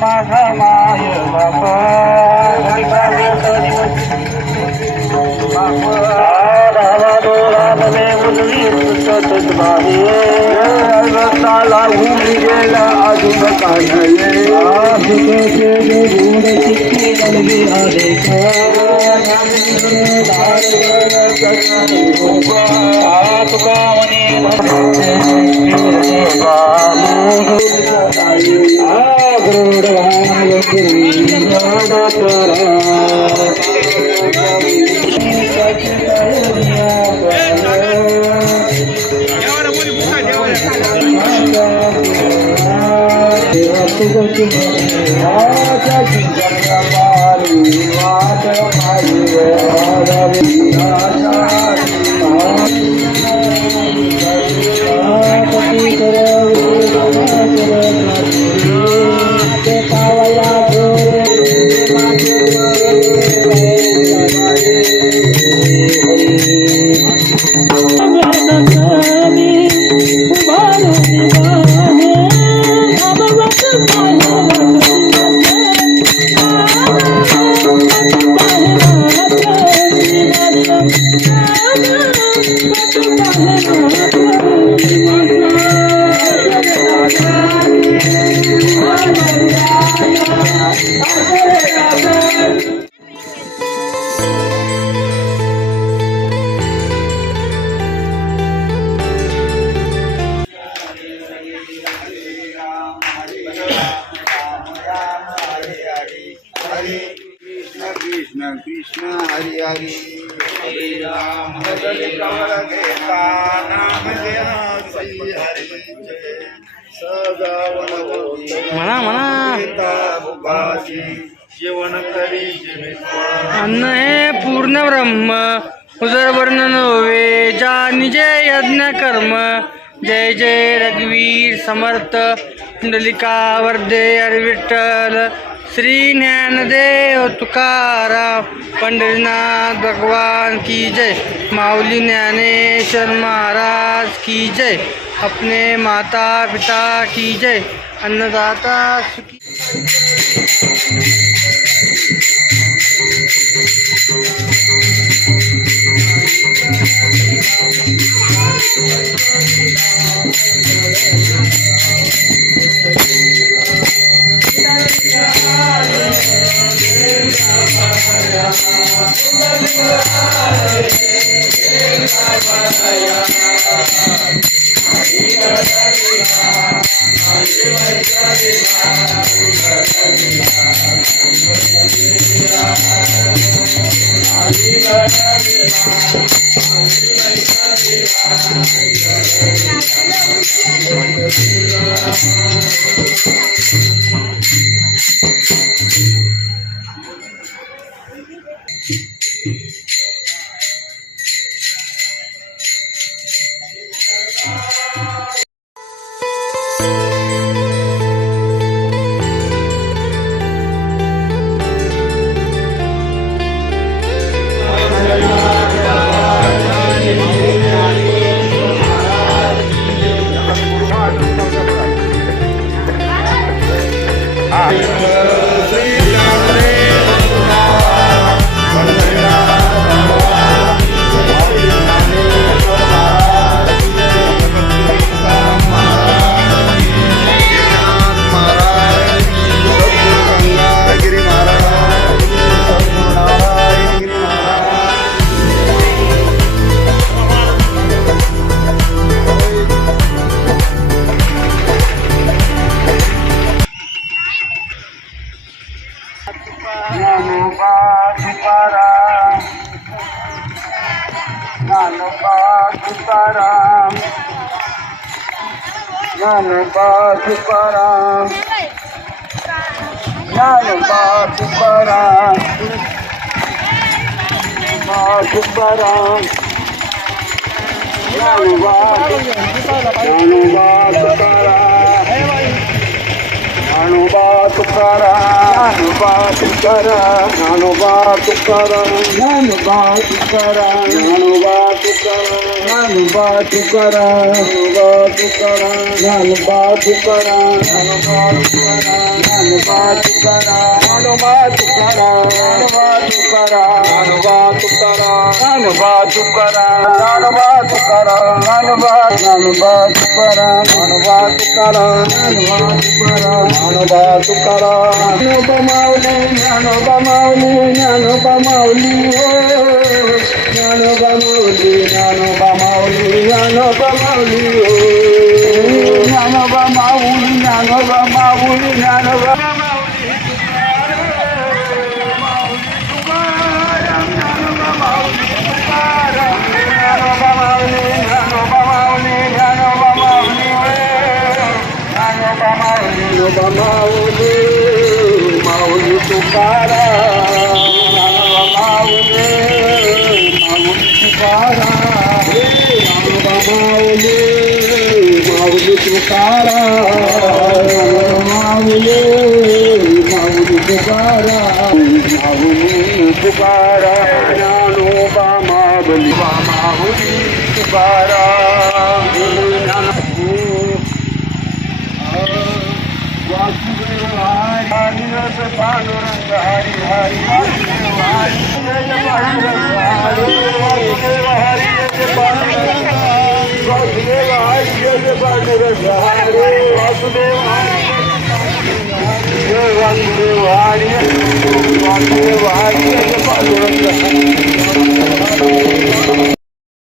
माझा माय बापा गेला अजून काय तुका कृष्ण हरि हरि हरे राम हरे राम नाम जीवन करी अन्न हे पूर्ण ब्रह्म उदर वर्णन होवे जानी जय यज्ञ कर्म जय जय रघुवीर समर्थ कुंडलिका वर्धे हरि विठ्ठल श्री ज्ञानदेव तुकाराम पंढरीनाथ भगवान की जय माऊली ज्ञानेश्वर महाराज की जय अपने माता पिता की जय अन्नदाता सुखी तुकाराम ज्ञानोबा तुकाराम ज्ञानोबा तुकाराम तुकाराम ज्ञानोबा तुकाराम ज्ञानोबा तुकाराम ज्ञानोबा तुकाराम ज्ञानोबा तुकाराम ज्ञानोबा तुकाराम ज्ञानोबा तुकाराम ज्ञानोबा तुकाराम ज्ञानोबा तुकाराम ज्ञानोबा तुकाराम ज्ञानोबा तुकाराम ज्ञानोबा तुकाराम ज्ञानोबा तुकाराम ज्ञानोबा तुकाराम ज्ञानोबा ज्ञानोबा तुकाराम ज्ञानोबा तुकाराम ज्ञानोबा तुकाराम ज्ञानोबा माऊली ज्ञानोबा माऊली ज्ञानोबा माऊली हो ज्ञानोबा माऊली ज्ञानोबा माऊली ज्ञानोबा माऊली हो ज्ञानोबा माऊली ज्ञानोबा माऊली ज्ञानोबा ज्ञानोबा माऊली माऊली तुकाराम माऊली माऊली तुकाराम ज्ञानोबा माऊली माऊली तुकाराम माऊली माऊली तुकाराम माऊली तुकाराम ज्ञानोबा माऊली माऊली तुकाराम वासुदेव हरी रस पांडुरंग हरी हरी वासुदेव हरी वासुदेव हरी रस पांडुरंग वासुदेव हरी रस पांडुरंग हरी वासुदेव हरी वासुदेव हरी वासुदेव हरी रस पांडुरंग